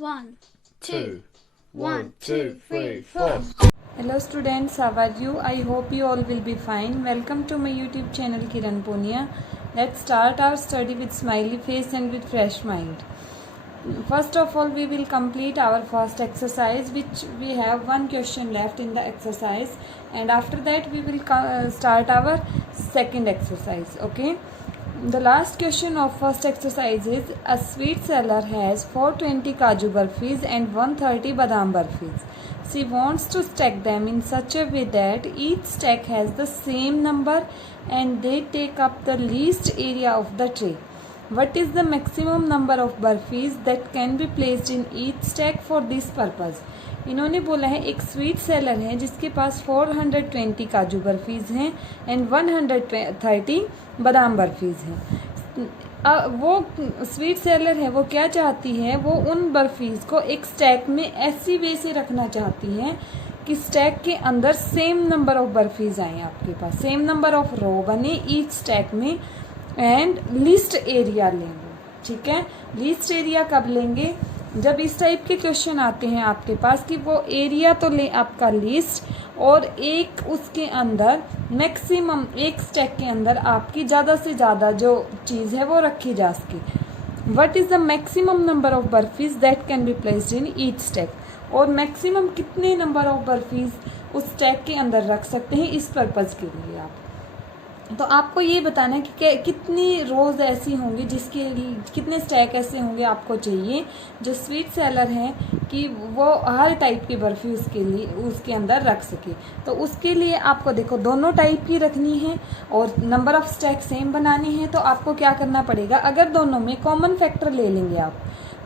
One, two, 1, 2, 3, 4. Hello students, how are you? I hope you all will be fine. Welcome to my YouTube channel Kiran Ponia. Let's start our study with smiley face and with fresh mind. First of all, we will complete our first exercise, which we have one question left in the exercise, and after that we will start our second exercise. Okay. The last question of first exercise is: a sweet seller has 420 Kaju Barfis and 130 Badam Barfis. She wants to stack them in such a way that each stack has the same number and they take up the least area of the tray. What is the maximum number of barfis that can be placed in each stack for this purpose? इन्होंने बोला है एक sweet seller है जिसके पास 420 काजू बर्फीज़ हैं and 130 बादाम बर्फीज़ हैं। वो स्वीट सेलर है, वो क्या चाहती है, वो उन बर्फीज़ को एक स्टैक में ऐसी वे से रखना चाहती है कि स्टैक के अंदर सेम नंबर ऑफ बर्फीज़ आए, आपके पास सेम नंबर ऑफ रो बने ईच स्टैक में एंड लीस्ट एरिया लेंगे। ठीक है, लीस्ट एरिया कब लेंगे? जब इस टाइप के क्वेश्चन आते हैं आपके पास कि वो एरिया तो ले आपका लीस्ट और एक उसके अंदर मैक्सिमम एक स्टैक के अंदर आपकी ज़्यादा से ज़्यादा जो चीज़ है वो रखी जा सके। What is the maximum number of barfis that can be placed in each stack, और मैक्सिमम कितने नंबर ऑफ बर्फीज उस स्टैक के अंदर रख सकते हैं इस पर्पज़ के लिए आप। तो आपको ये बताना है कि कितनी रोज़ ऐसी होंगी जिसके कितने स्टैक ऐसे होंगे आपको चाहिए जो स्वीट सेलर हैं कि वो हर टाइप की बर्फ़ी उसके लिए उसके अंदर रख सके। तो उसके लिए आपको देखो दोनों टाइप की रखनी है और नंबर ऑफ़ स्टैक सेम बनानी है। तो आपको क्या करना पड़ेगा, अगर दोनों में कॉमन फैक्टर ले लेंगे आप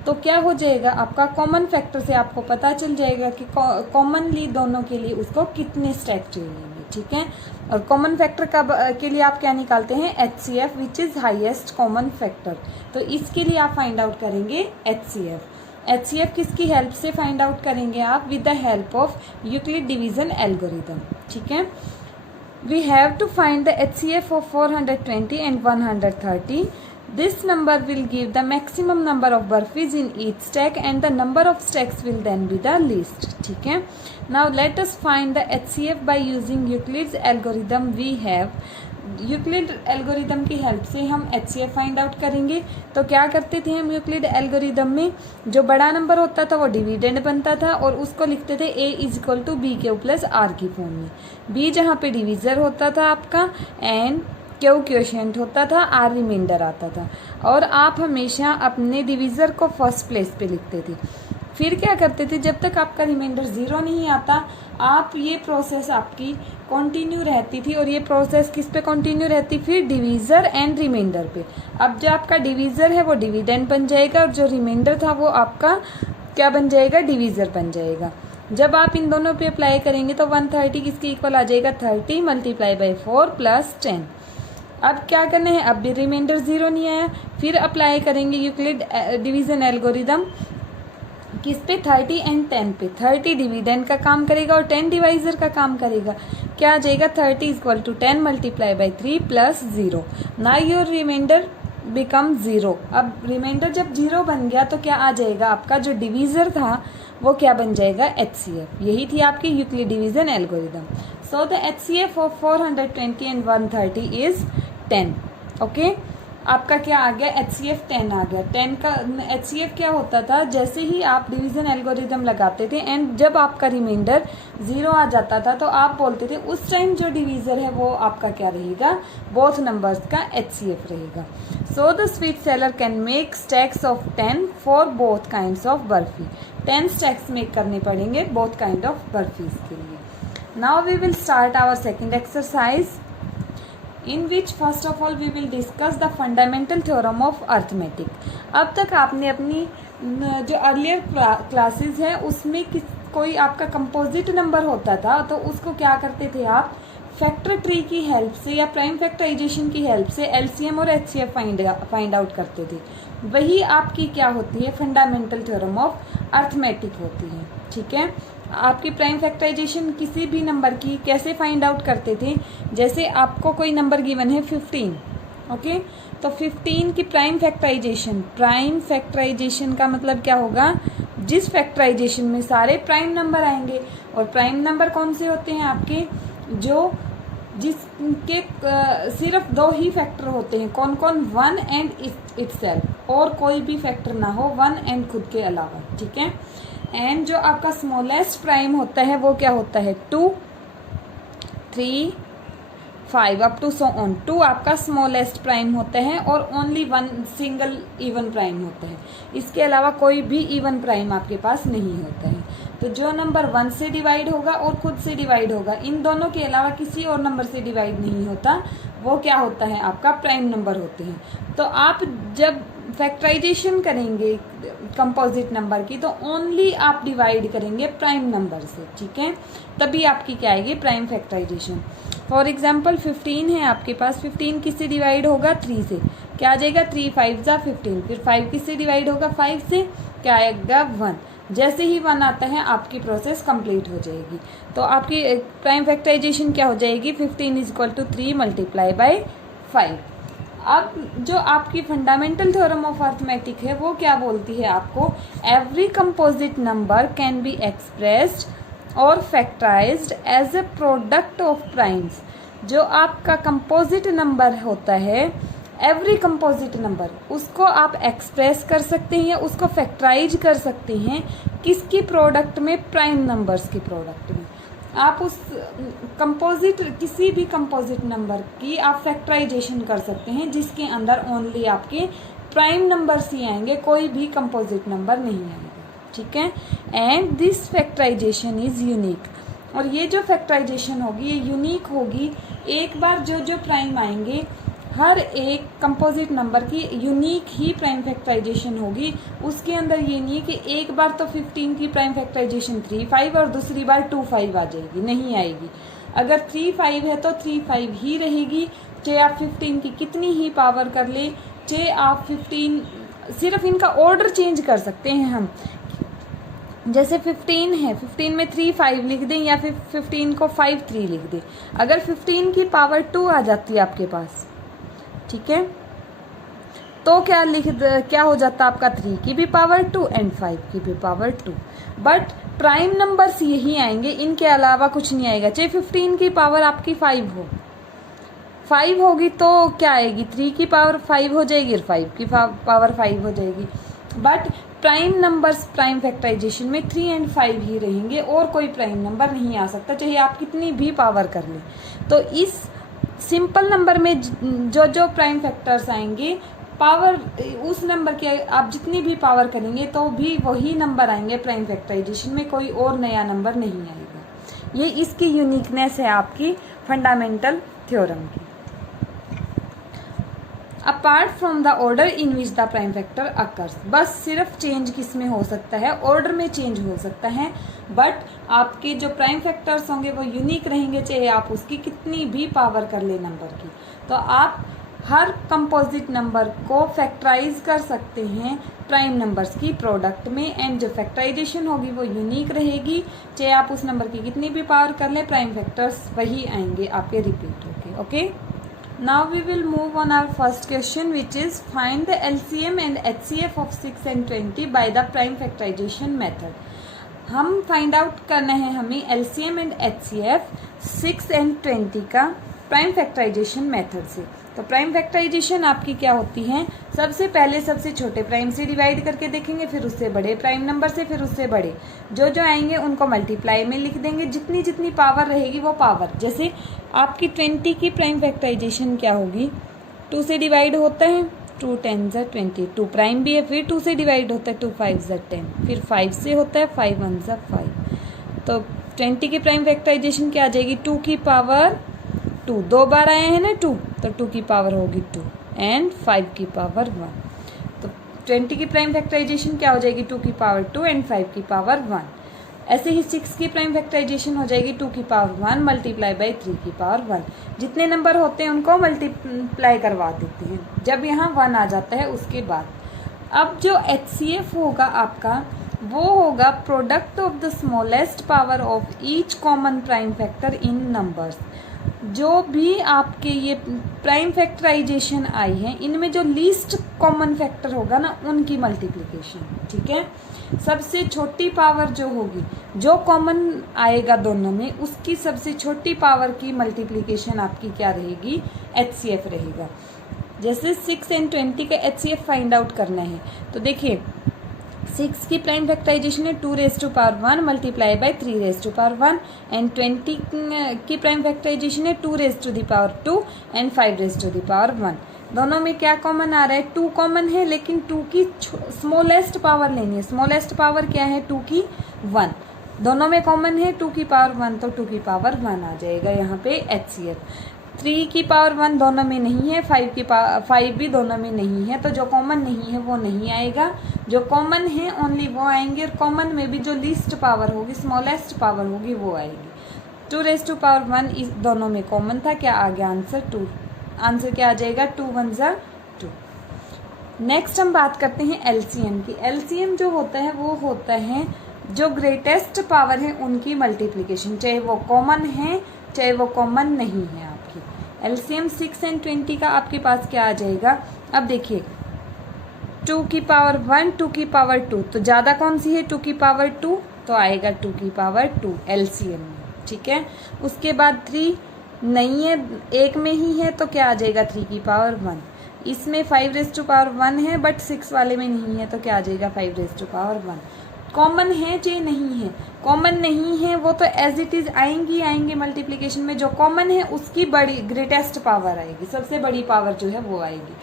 तो क्या हो जाएगा, आपका कॉमन फैक्टर से आपको पता चल जाएगा कि कॉमनली दोनों के लिए उसको कितने स्टैक चाहिए। ठीक है, और कॉमन फैक्टर का के लिए आप क्या निकालते हैं, HCF which is highest common factor. तो इसके लिए आप फाइंड आउट करेंगे HCF किसकी हेल्प से फाइंड आउट करेंगे आप, with the help of Euclid division algorithm. ठीक है, we have to find the HCF of 420 and 130. This number will give the maximum number of burfis in each stack and the number of stacks will then be the least. ठीक है, now let us find the HCF by using Euclid's algorithm. We have Euclid algorithm की help से हम HCF find out करेंगे। तो क्या करते थे हम यूक्लिड एल्गोरिदम में, जो बड़ा नंबर होता था वो डिविडेंड बनता था और उसको लिखते थे A is equal to B Q plus R की फॉर्म में। B जहाँ पे डिविजर होता था आपका एंड क्यू क्वोशिएंट होता था, आर रिमाइंडर आता था, और आप हमेशा अपने डिवीज़र को फर्स्ट प्लेस पे लिखते थे। फिर क्या करते थे, जब तक आपका रिमाइंडर ज़ीरो नहीं आता आप ये प्रोसेस आपकी कंटिन्यू रहती थी। और ये प्रोसेस किस पे कंटिन्यू रहती, फिर डिवीज़र एंड रिमाइंडर पे। अब जो आपका डिवीज़र है वो डिविडेंड बन जाएगा और जो रिमाइंडर था वो आपका क्या बन जाएगा, डिवीज़र बन जाएगा। जब आप इन दोनों पे अप्लाई करेंगे तो 130 किसके इक्वल आ जाएगा, 30 मल्टीप्लाई बाई 4 प्लस 10। अब क्या करना है, अब भी रिमाइंडर ज़ीरो नहीं आया, फिर अप्लाई करेंगे यूक्लिड डिवीज़न एल्गोरिदम किस पे, 30 एंड 10 पे। 30 डिविडेंड का काम करेगा और 10 डिवाइज़र का काम करेगा। क्या आ जाएगा, 30 equal to 10 multiply by 3 plus 0। ना योर रिमाइंडर बिकम 0। अब रिमाइंडर जब 0 बन गया तो क्या आ जाएगा, आपका जो डिवीज़र था वो क्या बन जाएगा, HCF। यही थी आपकी Euclid division algorithm. So the HCF of 420 and 130 is 10। Okay, आपका क्या आ गया, HCF 10 आ गया। 10 का HCF क्या होता था, जैसे ही आप डिवीज़न एल्गोरिदम लगाते थे एंड जब आपका रिमाइंडर 0 आ जाता था तो आप बोलते थे उस टाइम जो डिवीज़र है वो आपका क्या रहेगा, बोथ नंबर्स का HCF रहेगा। So the sweet seller can make stacks of 10 for both kinds of barfi. 10 stacks make करने पड़ेंगे बोथ काइंड ऑफ बर्फीज के लिए। Now we will start our second exercise in which first of all we will discuss the fundamental theorem of arithmetic. अब तक आपने अपनी जो earlier classes है उसमें कोई आपका कंपोजिट नंबर होता था तो उसको क्या करते थे आप, फैक्टर ट्री की हेल्प से या प्राइम फैक्टराइजेशन की हेल्प से LCM और HCF फाइंड आउट करते थे। वही आपकी क्या होती है, फंडामेंटल थ्योरम ऑफ अर्थमेटिक होती है। ठीक है, आपकी प्राइम फैक्टराइजेशन किसी भी नंबर की कैसे फाइंड आउट करते थे, जैसे आपको कोई नंबर गिवन है 15, ओके, तो 15 की प्राइम फैक्टराइजेशन का मतलब क्या होगा, जिस फैक्टराइजेशन में सारे प्राइम नंबर आएंगे, और प्राइम नंबर कौन से होते हैं आपके, जो जिसके सिर्फ 2 ही फैक्टर होते हैं, कौन कौन, 1 एंड इटसेल्फ, और कोई भी फैक्टर ना हो 1 एंड खुद के अलावा, ठीक है। एंड जो आपका स्मॉलेस्ट प्राइम होता है वो क्या होता है, 2, 3, 5 अप टू सो ऑन। 2 आपका स्मॉलेस्ट प्राइम होता है और ओनली 1 सिंगल इवन प्राइम होता है, इसके अलावा कोई भी इवन प्राइम आपके पास नहीं होता है। तो जो नंबर 1 से डिवाइड होगा और खुद से डिवाइड होगा, इन दोनों के अलावा किसी और नंबर से डिवाइड नहीं होता, वो क्या होता है, आपका प्राइम नंबर होते हैं। तो आप जब फैक्टराइजेशन करेंगे कंपोजिट नंबर की, तो ओनली आप डिवाइड करेंगे प्राइम नंबर से, ठीक है, तभी आपकी क्या आएगी, प्राइम फैक्टराइजेशन। फॉर एग्जाम्पल 15 है आपके पास, 15 किससे डिवाइड होगा, 3 से, क्या आ जाएगा, 3 5 जा 15, फिर 5 किससे डिवाइड होगा, 5 से, क्या आएगा, 1। जैसे ही 1 आता है आपकी प्रोसेस कंप्लीट हो जाएगी। तो आपकी प्राइम फैक्टराइजेशन क्या हो जाएगी, 15 = 3 × 5। अब जो आपकी फंडामेंटल थ्योरम ऑफ अर्थमेटिक है वो क्या बोलती है आपको, every composite number can be expressed और factorized as a product of primes. जो आपका कंपोजिट नंबर होता है, एवरी कंपोजिट नंबर, उसको आप एक्सप्रेस कर सकते हैं या उसको फैक्टराइज कर सकते हैं, किसकी प्रोडक्ट में, प्राइम नंबर्स की प्रोडक्ट में। आप उस कंपोजिट, किसी भी कंपोजिट नंबर की आप फैक्टराइजेशन कर सकते हैं जिसके अंदर ओनली आपके प्राइम नंबर्स ही आएंगे, कोई भी कंपोजिट नंबर नहीं आएगा, ठीक है। And this factorization is unique, और ये जो फैक्टराइजेशन होगी ये यूनिक होगी। एक बार जो जो प्राइम आएंगे, हर एक कंपोजिट नंबर की यूनिक ही प्राइम फैक्टराइजेशन होगी। उसके अंदर ये नहीं कि एक बार तो 15 की प्राइम फैक्टराइजेशन 3 5 और दूसरी बार 2 5 आ जाएगी, नहीं आएगी। अगर 3 5 है तो 3 5 ही रहेगी, चाहे आप 15 की कितनी ही पावर कर ले, चाहे आप 15, सिर्फ इनका ऑर्डर चेंज कर सकते हैं हम। जैसे 15 है, 15 में 3 5 लिख दें या फिर 15 को 5 3 लिख दें। अगर 15 की पावर 2 आ जाती है आपके पास, ठीक है, तो क्या हो जाता है आपका, 3 की भी पावर 2 एंड 5 की भी पावर 2। बट प्राइम नंबर्स यही आएंगे, इनके अलावा कुछ नहीं आएगा। चाहे 15 की पावर आपकी 5 हो, 5 होगी तो क्या आएगी, 3 की पावर 5 हो जाएगी और 5 की पावर 5 हो जाएगी। But prime numbers prime factorization में 3 एंड 5 ही रहेंगे, और कोई प्राइम नंबर नहीं आ सकता, चाहे आप कितनी भी पावर कर लें। तो इस सिंपल नंबर में जो जो प्राइम फैक्टर्स आएंगे, पावर उस नंबर के आप जितनी भी पावर करेंगे तो भी वही नंबर आएंगे प्राइम फैक्टराइजेशन में, कोई और नया नंबर नहीं आएगा। ये इसकी यूनिकनेस है आपकी फंडामेंटल थ्योरम की। Apart from the order in which the prime factor occurs, बस सिर्फ चेंज किस में हो सकता है, ऑर्डर में चेंज हो सकता है, बट आपके जो प्राइम फैक्टर्स होंगे वो यूनिक रहेंगे, चाहे आप उसकी कितनी भी पावर कर ले नंबर की। तो आप हर कंपोजिट नंबर को फैक्टराइज कर सकते हैं प्राइम नंबर्स की प्रोडक्ट में, एंड जो फैक्टराइजेशन होगी वो यूनिक रहेगी, चाहे आप उस नंबर की कितनी भी पावर कर ले, प्राइम फैक्टर्स वही आएंगे आपके रिपीट होके। Okay, now we will move on our first question, which is find the LCM and HCF of 6 and 20 by the prime factorization method। हम फाइंड आउट करना है हमें LCM and HCF 6 and 20 का prime factorization method से। तो prime factorisation आपकी क्या होती है, सबसे पहले सबसे छोटे प्राइम से डिवाइड करके देखेंगे, फिर उससे बड़े प्राइम नंबर से, फिर उससे बड़े जो जो आएंगे उनको मल्टीप्लाई में लिख देंगे, जितनी जितनी पावर रहेगी वो पावर। जैसे आपकी 20 की प्राइम फैक्टराइजेशन क्या होगी, 2 से डिवाइड होता है, 2 10 = 20, 2 प्राइम भी है, फिर 2 से डिवाइड होता है, 2 5 = 10, फिर 5 से होता है, 5 1 = 5। तो 20 की प्राइम फैक्टराइजेशन क्या आ जाएगी, 2 की पावर 2, 2 बार आए हैं ना 2, तो 2 की पावर होगी 2 एंड 5 की पावर 1। तो 20 की प्राइम फैक्टराइजेशन क्या हो जाएगी, 2 की पावर 2 एंड 5 की पावर 1। ऐसे ही 6 की प्राइम फैक्टराइजेशन हो जाएगी 2 की पावर 1 मल्टीप्लाई बाई 3 की पावर 1। जितने नंबर होते हैं उनको मल्टीप्लाई करवा देते हैं, जब यहाँ 1 आ जाता है उसके बाद। अब जो HCF होगा आपका, वो होगा product of the smallest power of each common prime factor in numbers. जो भी आपके ये प्राइम फैक्टराइजेशन आई है, इनमें जो लीस्ट कॉमन फैक्टर होगा ना, उनकी मल्टीप्लिकेशन, ठीक है। सबसे छोटी पावर जो होगी, जो कॉमन आएगा दोनों में, उसकी सबसे छोटी पावर की मल्टीप्लिकेशन आपकी क्या रहेगी, HCF रहेगा। जैसे 6 एंड 20 का HCF फाइंड आउट करना है, तो देखिए 6 की प्राइम फैक्टराइजेशन है 2⁻1 मल्टीप्लाई बाय 3⁻1 एंड 20 की प्राइम फैक्टराइजेशन है 2⁻2 एंड 5⁻1। दोनों में क्या कॉमन आ रहा है, 2 कॉमन है, लेकिन 2 की स्मॉलेस्ट पावर लेनी है। स्मॉलेस्ट पावर क्या है, 2 की 1। दोनों में कॉमन है 2 की पावर 1, तो 2 की पावर 1 आ जाएगा यहाँ पे HCF। 3 की पावर 1 दोनों में नहीं है, 5 भी दोनों में नहीं है, तो जो कॉमन नहीं है वो नहीं आएगा, जो कॉमन है ओनली वो आएंगे। और कॉमन में भी जो लीस्ट पावर होगी, स्मॉलेस्ट पावर होगी, वो आएगी। 2⁻1 इस दोनों में कॉमन था, क्या आ गया आंसर 2। आंसर क्या आ जाएगा, 2 1 जा 2। नेक्स्ट हम बात करते हैं LCM की। LCM जो होता है वो होता है जो ग्रेटेस्ट पावर है उनकी मल्टीप्लिकेशन, चाहे वो कॉमन है चाहे वो कॉमन नहीं है आपकी। LCM 6 एंड 20 का आपके पास क्या आ जाएगा, अब देखिए 2 की पावर 1, 2 की पावर 2, तो ज़्यादा कौन सी है, 2 की पावर 2, तो आएगा 2 की पावर 2 LCM में, ठीक है। उसके बाद 3 नहीं है, एक में ही है, तो क्या आ जाएगा 3 की पावर 1। इसमें 5⁻1 है, बट 6 वाले में नहीं है, तो क्या आ जाएगा 5⁻1। कॉमन है चाहे नहीं है, कॉमन नहीं है वो तो एज इट इज आएंगे मल्टीप्लिकेशन में। जो कॉमन है उसकी बड़ी ग्रेटेस्ट पावर आएगी, सबसे बड़ी पावर जो है वो आएगी।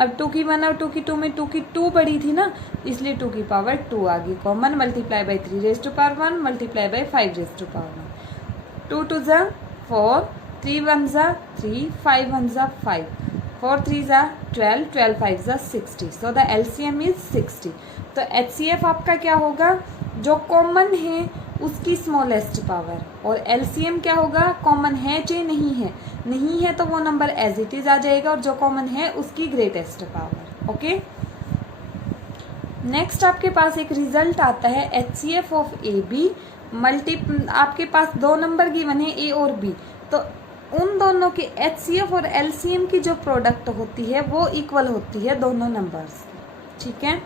अब 2 की 1 और 2 की 2 में 2 की 2 बड़ी थी ना, इसलिए 2 की पावर 2 आ गई common, multiply by 3⁻1 multiply by 5⁻1। 2 2 जा 4, 3 1 जा 3, 5 1 जा 5, 4 3 जा 12, 12 5 जा 60, सो द LCM इज 60। तो HCF आपका क्या होगा, जो कॉमन है उसकी स्मॉलेस्ट पावर, और LCM क्या होगा, कॉमन है चाहे नहीं है तो वो नंबर एज इट इज आ जाएगा, और जो कॉमन है उसकी ग्रेटेस्ट पावर। ओके, नेक्स्ट आपके पास एक रिजल्ट आता है HCF ऑफ AB आपके पास 2 नंबर गिवन है A और B, तो उन दोनों के HCF और LCM की जो प्रोडक्ट होती है वो इक्वल होती है दोनों नंबर्स, ठीक है।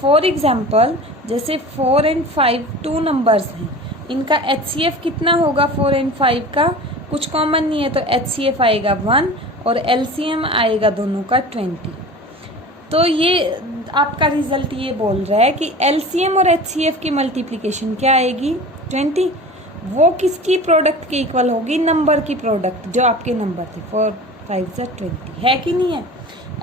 फॉर एग्जाम्पल जैसे 4 एंड 5 2 नंबर्स हैं, इनका HCF कितना होगा, 4 एंड 5 का कुछ कॉमन नहीं है, तो HCF आएगा 1 और LCM आएगा दोनों का 20। तो ये आपका रिजल्ट ये बोल रहा है कि LCM और HCF की मल्टीप्लिकेशन क्या आएगी, 20। वो किसकी प्रोडक्ट के इक्वल होगी, नंबर की प्रोडक्ट, जो आपके नंबर थे 4 5 जा 20, है कि नहीं है।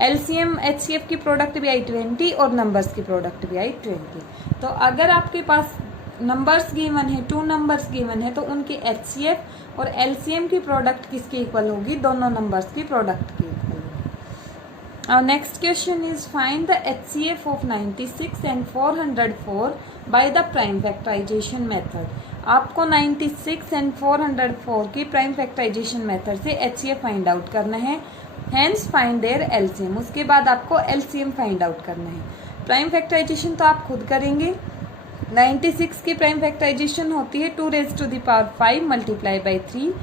LCM HCF की प्रोडक्ट भी आई 20 और नंबर्स की प्रोडक्ट भी आई 20। तो अगर आपके पास नंबर्स गिवन है, 2 नंबर्स गिवन है, तो उनके HCF और LCM की प्रोडक्ट किसके इक्वल होगी, दोनों नंबर्स की प्रोडक्ट की इक्वल होगी। Our next question is find the HCF of 96 and 404 by the prime factorization method। आपको 96 and 404 की प्राइम फैक्टराइजेशन मेथड से HCF फाइंड आउट करना है, हैंस फाइंड देयर LCM। उसके बाद आपको LCM फाइंड आउट करना है। प्राइम फैक्टराइजेशन तो आप खुद करेंगे। 96 की प्राइम फैक्टराइजेशन होती है 2⁻5 मल्टीप्लाई बाई 3।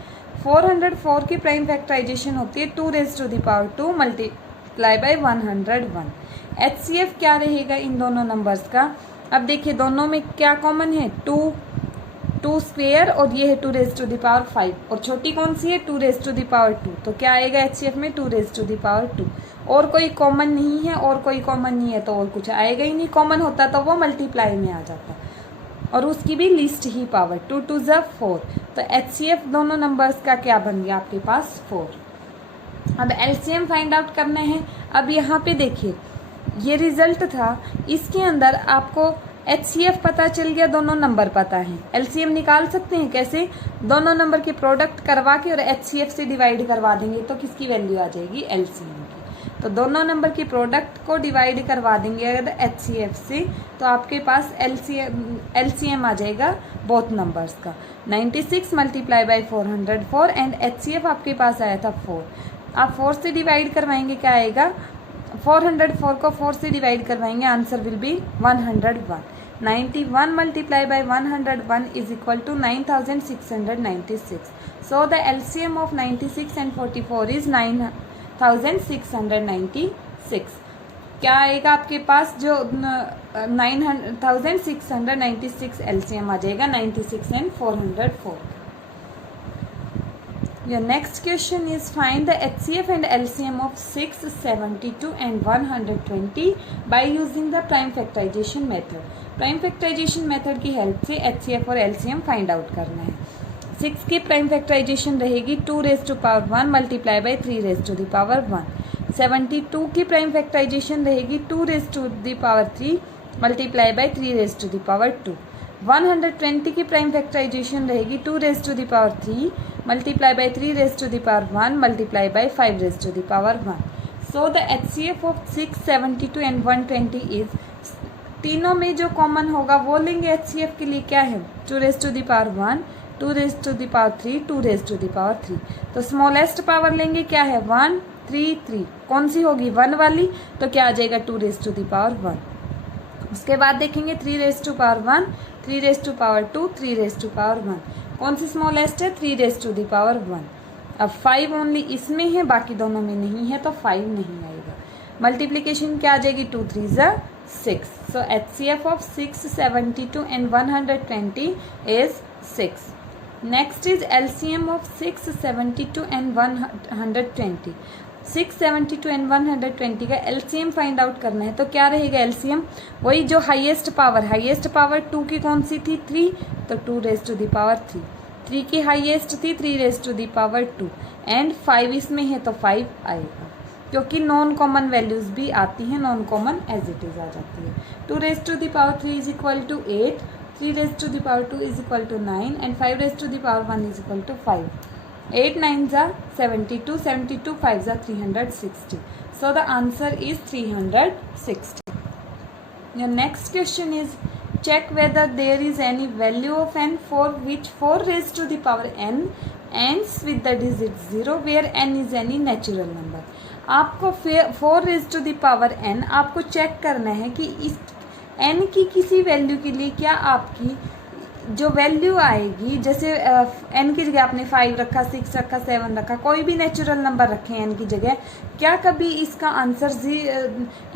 404 की प्राइम फैक्टराइजेशन होती है 2⁻2 मल्टीप्लाई बाई 101। HCF क्या रहेगा इन दोनों नंबर्स का, अब देखिए दोनों में क्या कॉमन है, 2 स्क्वेयर और ये है 2⁻5, और छोटी कौन सी है 2⁻2, तो क्या आएगा HCF में 2⁻2। और कोई कॉमन नहीं है, और कोई कॉमन नहीं है तो और कुछ आएगा ही नहीं। कॉमन होता तो वो मल्टीप्लाई में आ जाता, और उसकी भी लिस्ट ही पावर 2 2 जा 4। तो HCF दोनों नंबर्स का क्या बन गया आपके पास 4। अब LCM फाइंड आउट करना है। अब यहाँ पे देखिए ये रिजल्ट था, इसके अंदर आपको HCF पता चल गया, दोनों नंबर पता है। LCM निकाल सकते हैं कैसे, दोनों नंबर की प्रोडक्ट करवा के और HCF से डिवाइड करवा देंगे तो किसकी वैल्यू आ जाएगी, LCM की। तो दोनों नंबर की प्रोडक्ट को डिवाइड करवा देंगे अगर HCF से, तो आपके पास LCM आ जाएगा बोथ नंबर्स का। 96 मल्टीप्लाई बाई 404 एंड HCF आपके पास आया था 4। आप 4 से डिवाइड करवाएंगे, क्या आएगा, 404 को 4 से डिवाइड करवाएंगे, answer will be 101। 91 multiply by 101 is equal to 9696। So the LCM of 96 and 44 is 9696। क्या आएगा आपके पास, जो 9696 एलसीएम आ जाएगा, 96 and 404। Your next question is find the HCF and LCM of 6, 72 and 120 by using the prime factorization method. Prime factorization method की help से HCF और LCM find out करना है। 6 की प्राइम फैक्टराइजेशन रहेगी 2⁻1 मल्टीप्लाई बाई 3⁻1। 72 की prime factorisation रहेगी 2⁻3 multiply by 3⁻2। 120 की प्राइम फैक्टराइजेशन रहेगी 2⁻3 multiply by 3⁻1 multiply by 5⁻1। So the HCF of 6, 72 and 120 is, तीनों में जो कॉमन होगा वो लेंगे HCF के लिए, क्या है 2⁻1, 2⁻3, 2⁻3। तो स्मॉलेस्ट पावर लेंगे, क्या है 1, 3, 3, कौन सी होगी 1 वाली, तो क्या आ जाएगा 2⁻1। उसके बाद देखेंगे 3⁻1, 3⁻2, 3⁻1, कौन सी स्मॉलेस्ट है 3⁻1। अब 5 ओनली इसमें है, बाकी दोनों में नहीं है, तो 5 नहीं आएगा। मल्टीप्लीकेशन क्या आ जाएगी 2 3 ज़ा 6। सो HCF of 6, 72 and 120 is 6। Next is LCM of 6, 72 and 120। 6, 72 and 120 का LCM फाइंड आउट करना है, तो क्या रहेगा LCM, वही जो हाईएस्ट पावर 2 की कौन सी थी 3, तो 2⁻3। 3 की हाईएस्ट थी 3⁻2 एंड 5 इसमें है तो 5 आएगा, क्योंकि नॉन कॉमन वैल्यूज भी आती हैं, non common as it is आ जाती है। 2⁻3 is equal to 8, 3⁻2 is equal to 9 and 5⁻1 is equal to 5। 8 9 ज़ा 72, 72 5 ज़ा 360. So the answer is 360. Your next question is, check whether there is any value of n for which 4 raised to the power n ends with the digit 0 where n is any natural number. आपको 4 raised to the power n आपको check करना है कि इस n की किसी value के लिए क्या आपकी जो वैल्यू आएगी, जैसे n की जगह आपने 5 रखा, 6 रखा, 7 रखा, कोई भी नेचुरल नंबर रखें n की जगह, क्या कभी इसका आंसर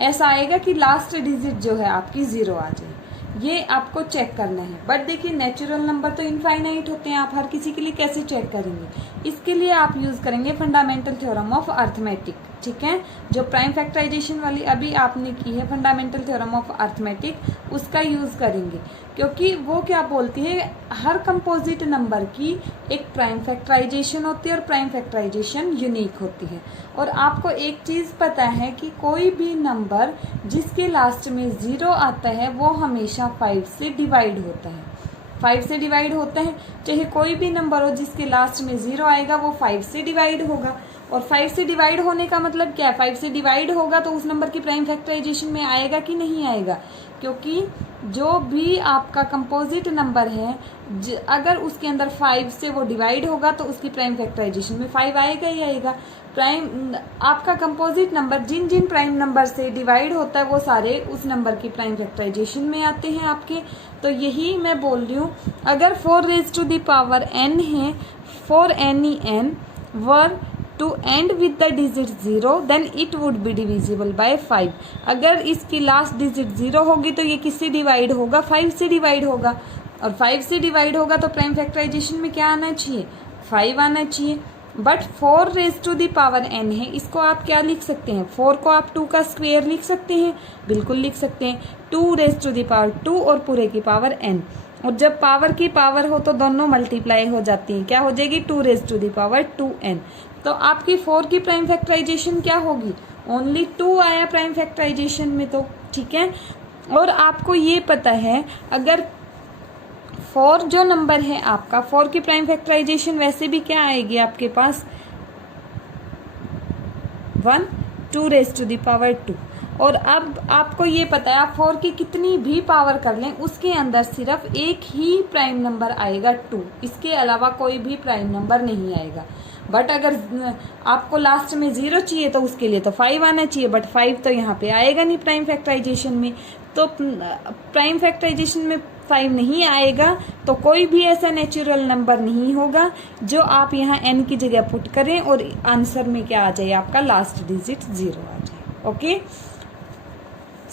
ऐसा आएगा कि लास्ट डिजिट जो है आपकी 0 आ जाए, ये आपको चेक करना है। बट देखिए नेचुरल नंबर तो इनफाइनाइट होते हैं, आप हर किसी के लिए कैसे चेक करेंगे, इसके लिए आप यूज़ करेंगे फंडामेंटल थ्योरम ऑफ अर्थमेटिक, ठीक है, जो प्राइम फैक्टराइजेशन वाली अभी आपने की है फंडामेंटल थ्योरम ऑफ अर्थमेटिक, उसका यूज़ करेंगे, क्योंकि वो क्या बोलती है, हर कंपोजिट नंबर की एक प्राइम फैक्टराइजेशन होती है और प्राइम फैक्टराइजेशन यूनिक होती है। और आपको एक चीज़ पता है कि कोई भी नंबर जिसके लास्ट में 0 आता है वो हमेशा 5 से डिवाइड होता है, 5 से डिवाइड होता है, चाहे कोई भी नंबर हो जिसके लास्ट में 0 आएगा वो 5 से डिवाइड होगा। और 5 से डिवाइड होने का मतलब क्या है, 5 से डिवाइड होगा तो उस नंबर की प्राइम फैक्टराइजेशन में आएगा कि नहीं आएगा, क्योंकि जो भी आपका कंपोजिट नंबर है अगर उसके अंदर 5 से वो डिवाइड होगा तो उसकी प्राइम फैक्टराइजेशन में 5 आएगा ही आएगा। प्राइम आपका कंपोजिट नंबर जिन जिन प्राइम नंबर से डिवाइड होता है वो सारे उस नंबर की प्राइम फैक्टराइजेशन में आते हैं आपके। तो यही मैं बोल रही हूँ, अगर 4 raised to the power n है, for any n were to end with the digit 0 then it would be divisible by 5। अगर इसकी लास्ट डिजिट 0 होगी तो ये किससे डिवाइड होगा, 5 से डिवाइड होगा, और 5 से डिवाइड होगा तो प्राइम फैक्टराइजेशन में क्या आना चाहिए, 5 आना चाहिए। But 4 raised to the power n है, इसको आप क्या लिख सकते हैं, 4 को आप 2 का स्क्वायर लिख सकते हैं, बिल्कुल लिख सकते हैं, 2 raised to the power 2 और पूरे की पावर n, और जब पावर की पावर हो तो दोनों मल्टीप्लाई हो जाती हैं, क्या हो जाएगी 2 raised to the power 2n। तो आपकी 4 की प्राइम फैक्टराइजेशन क्या होगी, ओनली 2 आया प्राइम फैक्टराइजेशन में, तो ठीक है। और आपको ये पता है अगर 4 जो नंबर है आपका, 4 की प्राइम फैक्टराइजेशन वैसे भी क्या आएगी आपके पास 1, 2 raised to the power 2। और अब आपको ये पता है आप 4 की कितनी भी पावर कर लें उसके अंदर सिर्फ एक ही प्राइम नंबर आएगा 2, इसके अलावा कोई भी प्राइम नंबर नहीं आएगा। बट अगर आपको लास्ट में 0 चाहिए तो उसके लिए तो 5 आना चाहिए, बट 5 तो यहाँ पे आएगा नहीं प्राइम फैक्टराइजेशन में, तो प्राइम फैक्टराइजेशन में 5 नहीं आएगा तो कोई भी ऐसा नेचुरल नंबर नहीं होगा जो आप यहाँ n की जगह पुट करें और आंसर में क्या आ जाए आपका लास्ट डिजिट 0 आ जाए। Okay,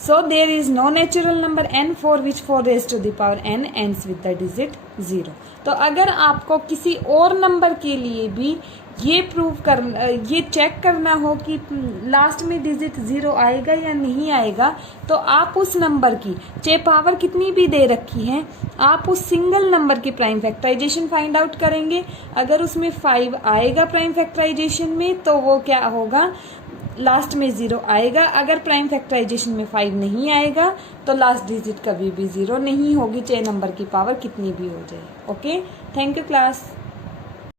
So there is no natural number n for which 4 raised to the power n ends with the digit 0. तो अगर आपको किसी और नंबर के लिए भी ये चेक करना हो कि लास्ट में डिजिट 0 आएगा या नहीं आएगा, तो आप उस नंबर की चाहे पावर कितनी भी दे रखी है, आप उस सिंगल नंबर की प्राइम फैक्टराइजेशन फाइंड आउट करेंगे। अगर उसमें 5 आएगा प्राइम फैक्टराइजेशन में तो वो क्या होगा, लास्ट में 0 आएगा। अगर प्राइम फैक्टराइजेशन में 5 नहीं आएगा तो लास्ट डिजिट कभी भी 0 नहीं होगी, चाहे नंबर की पावर कितनी भी हो जाए। Okay, thank you class.